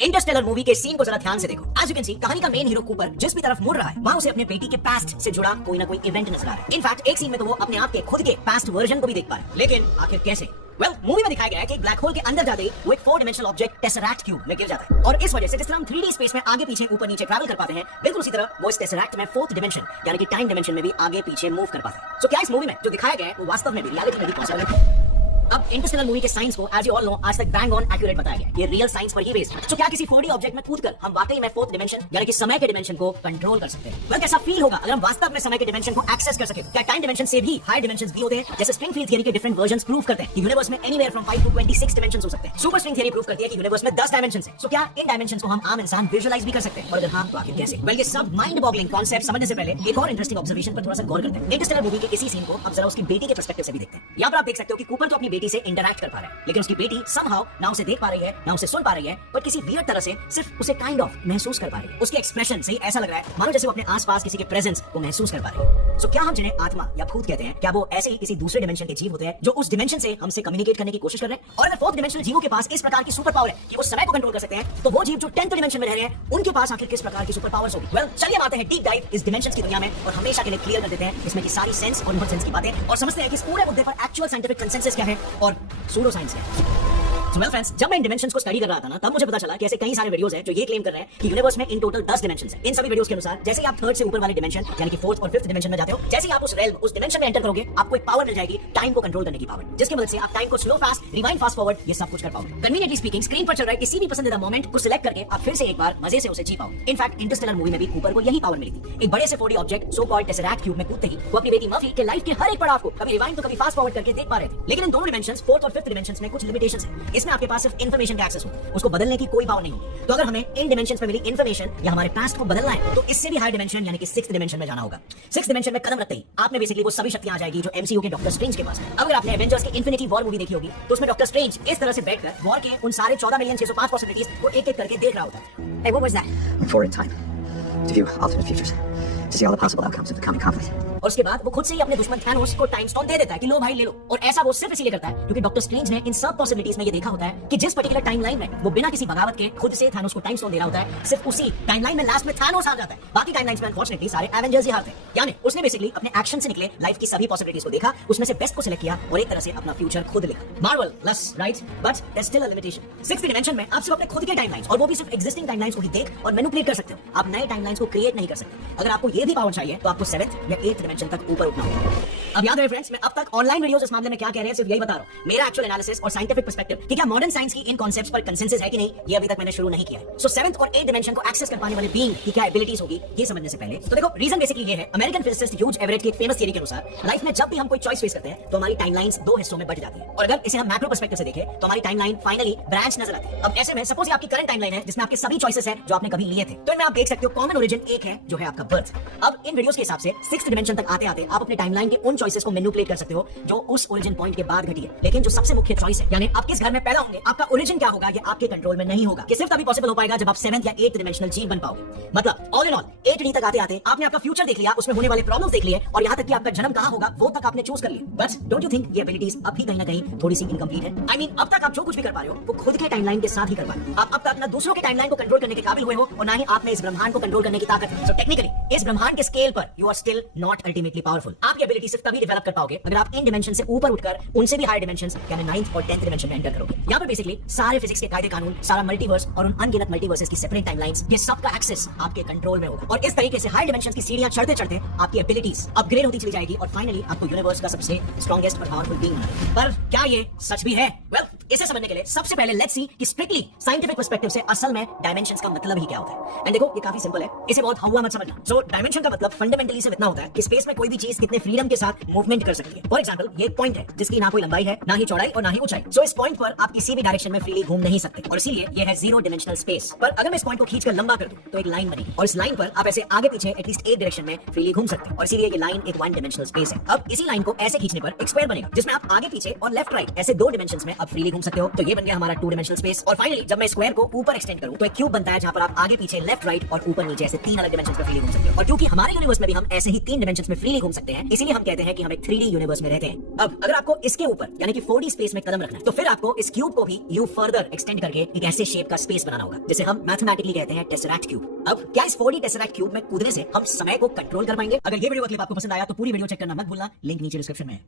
Interstellar movie के scene को जरा ध्यान से देखो। एज यू कैन सी, कहानी का मेन हीरो कूपर जिस भी तरफ मुड़ रहा है वहां उसे अपने बेटी के पास्ट से जुड़ा कोई ना कोई इवेंट नजर आ रहा है। इनफैक्ट एक सीन में तो वो अपने आप के खुद के पास्ट वर्जन को भी देख पा रहा है। लेकिन आखिर कैसे? मूवी में दिखाया गया है कि एक ब्लैक होल के अंदर जाते ही वो एक 4 डायमेंशनल ऑब्जेक्ट टेसरैक्ट क्यूब में गिर जाता है, और इस वजह से जिस तरह हम 3D स्पेस में आगे पीछे ऊपर नीचे ट्रैवल कर पाते हैं, बिल्कुल उसी तरह वो इस टेसरैक्ट में 4th डायमेंशन यानी कि टाइम डायमेंशन में भी आगे पीछे मूव कर पाता है। सो क्या इस मूवी में जो दिखाया गया है वो वास्तव में भी रियलिटी में भी पॉसिबल है? अब इंटरस्टेलर मूवी के साइंस को एज यू ऑल नो आज तक बैंग ऑन एक्यूरेट बताया गया, ये रियल साइंस पर ही बेस्ड है। तो क्या किसी 4D ऑब्जेक्ट में कूदकर हम वाकई में 4th डायमेंशन यानी कि समय के डायमेंशन को कंट्रोल कर सकते हैं? कैसा फील होगा अगर हम वास्तव में समय के डायमेंशन को एक्सेस कर सके? क्या टाइम डायमेंशन से भी हाई डायमेंशंस भी होते हैं? जैसे स्ट्रिंग फील्ड थियरी के डिफरेंट वर्जन्स प्रूव करते हैं कि यूनिवर्स में एनीवेयर फ्रॉम 5 to 26 डायमेंशंस हो सकते हैं। सुपर स्ट्रिंग थियरी प्रूव करती है कि यूनिवर्स में 10 डायमेंशंस हैं। सो क्या इन डायमेंशंस को हम आम इंसान विजुअलाइज भी कर सकते हैं, और अगर हां तो आखिर कैसे? ये सब माइंड बॉगलिंग कॉन्सेप्ट समझने से पहले एक और इंटरेस्टिंग ऑब्जर्वेशन पर थोड़ा सा गौर करते हैं। इंटरस्टेलर मूवी के इसी सीन को अब जरा उसकी बेटी के पर्सपेक्टिव से भी देखते हैं। यहां पर आप देख सकते हो कि कूपर तो अपनी बेटी से इंटरैक्ट कर पा रहा है, लेकिन उसकी बेटी somehow ना उसे देख पा रही है ना उसे सुन पा रही है, पर किसी वियर्ड तरह से सिर्फ उसे काइंड ऑफ महसूस कर पा रही है। उसके एक्सप्रेशन से ऐसा लग रहा है मानो जैसे वो अपने आसपास किसी के प्रेजेंस को महसूस कर पा रही है। सो क्या हम जिन्हें आत्मा या भूत कहते हैं, क्या वो ऐसे ही किसी दूसरे डिमेंशन के जीव होते हैं जो उस डिमेंशन से हमसे कम्युनिकेट करने की कोशिश कर रहे हैं? और अगर 4th डिमेंशनल जीवों के पास इस प्रकार की सुपर पावर है कि वो समय को कंट्रोल कर सकते हैं, तो वो जीव जो 10th डिमेंशन में रह रहे हैं उनके पास आखिर किस प्रकार की सुपर पावर्स होगी? चलिए आते हैं डीप डाइव इस डिमेंशंस की दुनिया में और हमेशा के लिए क्लियर कर देते हैं इसमें की सारी सेंस और नॉनसेंस की बातें, और समझते हैं कि इस पूरे मुद्दे पर एक्चुअल साइंटिफिक कंसेंसस क्या है और सूडो साइंस क्या है। फ्रेंड्स, जब मैं इन डिमेंशंस को स्टडी कर रहा था ना, तब मुझे पता चला कि ऐसे कई सारे वीडियोस हैं जो ये क्लेम कर रहे हैं कि यूनिवर्स में इन टोटल 10 डिमेंशंस हैं। इन सभी वीडियोस के अनुसार जैसे ही आप 3rd से ऊपर वाले डिमेंशन यानी कि 4th और 5th डिमेंशन में जाते हो, जैसे ही आप उस रेल्म उस डिमेंशन में एंटर करोगे, आपको एक पावर मिल जाएगी टाइम को कंट्रोल करने की पावर, जिसकी मदद से आप टाइम को slow fast rewind fast forward ये सब कुछ कर पाओगे। कन्वीनियंटली स्पीकिंग स्क्रीन पर चल रहा है किसी भी पसंदीदा मोमेंट को सिलेक्ट करके आप फिर से एक बार मजे से उसे जी पाओगे। इनफैक्ट इंटरस्टेलर मूवी में भी कूपर को यही पावर मिली थी। एक बड़े से 4D object so called tesseract cube में कूदते ही वो अपनी बेटी मर्फी के लाइफ के हर एक पड़ाव को कभी रिवाइंड तो कभी फास्ट फॉरवर्ड करके देख पा रहे थे। लेकिन इन दोनों डिमेंशंस 4th और 5th डिमेंशंस में कुछ लिमिटेशंस हैं। इसमें आपके पास सिर्फ इंफॉर्मेशन का एक्सेस होता है, उसको बदलने की कोई पावर नहीं होती। तो अगर हमें इन डिमेंशंस में मिली इंफॉर्मेशन या हमारे पास्ट को बदलना है, तो इससे भी हाई डिमेंशन यानी कि 6th डिमेंशन में जाना होगा। 6th डिमेंशन में कदम रखते ही आप में बेसिकली वो सभी शक्तियां आ जाएगी जो MCU के डॉक्टर स्ट्रेंज के पास है। अगर आपने एवेंजर्स की इन्फिनिटी वॉर मूवी देखी होगी, तो उसमें डॉक्टर स्ट्रेंज इस तरह से बैठकर वॉर के उन सारे 14,605 पॉसिबिलिटीज को एक-एक करके देख रहा होता है। Hey, what was that? I'm forward in time to view alternate futures, to see all the possible outcomes of the coming conflict. और उसके बाद वो खुद से ही अपने दुश्मन थैनोस को टाइम स्टोन दे देता है कि लो भाई ले लो। और ऐसा वो सिर्फ इसलिए करता है क्योंकि डॉक्टर स्ट्रेंज ने इन सब पॉसिबिलिटीज में ये देखा होता है कि जिस पर्टिकुलर टाइमलाइन में वो बिना किसी बगावत के खुद से थैनोस को टाइम स्टोन दे रहा होता है, सिर्फ उसी टाइमलाइन में लास्ट में थैनोस हार जाता है। बाकी टाइमलाइंस में अनफॉर्चुनेटली सारे एवेंजर्स ही हारते हैं। यानी उसने बेसिकली अपने एक्शन से निकले लाइफ की सभी पॉसिबिलिटीज को देखा, उसमें से बेस्ट को सिलेक्ट किया और एक तरह से अपना फ्यूचर खुद लिखा। Marvellous, right? But there still a limitation. 6th dimension में आप सिर्फ अपने खुद के टाइमलाइंस और वो भी सिर्फ एग्जिस्टिंग टाइमलाइंस को ही देख और मैनिपुलेट कर सकते हो। आप नए टाइमलाइंस को क्रिएट नहीं कर सकते। अगर आपको ये भी पावर चाहिए तो आपको 7th या 8th डिमेंशन तक ऊपर उठना होगा। अब याद रहे फ्रेंड्स, मैं अब तक ऑनलाइन वीडियोस इस मामले में क्या कह रहे हैं सिर्फ यही बता रहा हूं, मेरा एक्चुअल एनालिसिस और साइंटिफिक पर्सपेक्टिव कि क्या मॉडर्न साइंस की इन कॉन्सेप्ट्स पर कंसेंसस है कि नहीं, ये अभी तक मैंने शुरू नहीं किया है। सो 7th और 8th डिमेंशन को एक्सेस कर पाने वाले बीइंग की क्या एबिलिटीज होगी, ये समझने से पहले तो देखो रीजन बेसिकली ये है। अमेरिकन फिजिसिस्ट ह्यूज एवरेट की एक फेमस थियरी के अनुसार लाइफ में जब भी हम कोई चॉइस फेस करते हैं तो हमारी टाइमलाइंस 2 हिस्सों में बट जाती है, और अगर इसे हम मैक्रो पर्सपेक्टिव से देखें तो हमारी टाइमलाइन फाइनली ब्रांच नजर आती है। अब ऐसे में सपोज आपकी करंट टाइमलाइन है जिसमें आपके सभी चॉइसेस हैं जो आपने कभी लिए थे, तो इनमें आप देख सकते हो कॉमन ओरिजिन एक है जो है आपका बर्थ। अब इन वीडियोस के हिसाब से 6th डिमेंशन तक आते आते आप अपने टाइमलाइन के उन चॉइसेस को मैनिपुलेट कर सकते हो जो उस ओरिजिन पॉइंट के बाद घटी है। लेकिन जो सबसे मुख्य चॉइस है यानी आप किस घर में पैदा होंगे, आपका ओरिजिन क्या होगा, ये आपके कंट्रोल में नहीं होगा। ये सिर्फ तभी पॉसिबल हो पाएगा जब आप 7th या 8th डिमेंशनल जीव बन पाओगे। मतलब ऑल इन ऑल 8D तक आते आते आपने आपका फ्यूचर देख लिया, उसमें होने वाले प्रॉब्लम्स देख लिए, और यहां तक कि आपका जन्म कहां होगा वो तक आपने चूज कर लिया। बट डोंट यू थिंक ये एबिलिटीज अब भी कहीं ना कहीं थोड़ी सी इनकम्प्लीट है? आई मीन अब तक आप जो कुछ भी कर पा रहे हो वो खुद के टाइमलाइन के साथ ही कर पा रहे हो। आप अब तक ना दूसरों के टाइमलाइन को कंट्रोल करने के काबिल हुए हो और ना ही आपने इस ब्रह्मांड को कंट्रोल करने की ताकत है। सो टेक्निकली इस ब्रह्मांड के स्केल पर you are still not ultimately powerful. आपकी एबिलिटी सिर्फ तभी डेवलप कर पाओगे अगर आप इन डिमेंशन से ऊपर उठकर उनसे भी हायर डिमेंशंस यानी 9th और 10th डिमेंशन में एंटर करोगे। यहाँ पर बेसिकली सारे फिजिक्स के कायदे कानून, सारा मल्टीवर्स और उन अनगिनत मल्टीवर्सेस की सेपरेट टाइमलाइंस, ये सब का एक्सेस आपके कंट्रोल में होगा। और इस तरीके से हायर डिमेंशंस की सीढ़ियां चढ़ते चढ़ते आपकी एबिलिटीज अपग्रेड होती चली जाएगी और फाइनली आपको यूनिवर्स का सबसे स्ट्रॉन्गेस्ट और पावरफुल बीइंग बना। पर क्या ये सच भी है? वेल, इसे समझने के लिए सबसे पहले लेट्स सी कि स्ट्रिक्टली साइंटिफिक पर्सपेक्टिव से असल में डायमेंशंस का मतलब ही क्या होता है। एंड देखो ये काफी सिंपल है, इसे बहुत हवा मत समझना। सो डायमेंशन का मतलब फंडामेंटली से इतना होता है कि स्पेस में कोई भी चीज कितने फ्रीडम के साथ मूवमेंट कर सकती है। फॉर एग्जांपल ये एक पॉइंट है जिसकी ना कोई लंबाई है, ना ही चौड़ाई और ना ही ऊंचाई। सो इस पॉइंट पर आप किसी भी डायरेक्शन में फ्रीली घूम नहीं सकते और इसीलिए ये है 0 डायमेंशनल स्पेस। पर अगर मैं इस पॉइंट को खींचकर लंबा कर दूं तो एक लाइन बनेगी और इस लाइन पर आप ऐसे आगे पीछे एटलीस्ट एक डायरेक्शन में फ्रीली घूम सकते हैं और इसीलिए ये लाइन एक 1 डायमेंशनल स्पेस है। अब इसी लाइन को ऐसे खींचने पर एक स्क्वायर बनेगा जिसमें आप आगे पीछे और लेफ्ट राइट ऐसे 2 डायमेंशंस में आप फ्रीली घूम सकते हो। तो ये बन गया हमारा 2 डायमेंशनल स्पेस। और फाइनली जब मैं स्क्वायर को ऊपर एक्सटेंड करूं तो एक क्यूब बनता है जहां पर आप आगे पीछे लेफ्ट राइट और ऊपर नीचे ऐसे 3 अलग डायमेंशंस में फ्रीली घूम सकते हो। और क्योंकि हमारे यूनिवर्स में भी हम ऐसे ही 3 डायमेंशंस में फ्रीली घूम सकते हैं, इसीलिए हम कहते हैं कि हम एक 3D यूनिवर्स में रहते हैं। अब अगर आपको इसके ऊपर यानी कि 4D स्पेस में कदम रखना है, तो फिर आपको इस क्यूब को भी यू फर्दर एक्सटेंड करके एक ऐसे शेप का स्पेस बनाना होगा जिसे हम मैथमेटिकली कहते हैं टेसरैक्ट क्यूब। अब क्या इस 4D टेसरैक्ट क्यूब में कूदने से हम समय को कंट्रोल कर पाएंगे? अगर ये वीडियो क्लिप आपको पसंद आया तो पूरी वीडियो चेक करना मत भूलना, लिंक नीचे डिस्क्रिप्शन में है।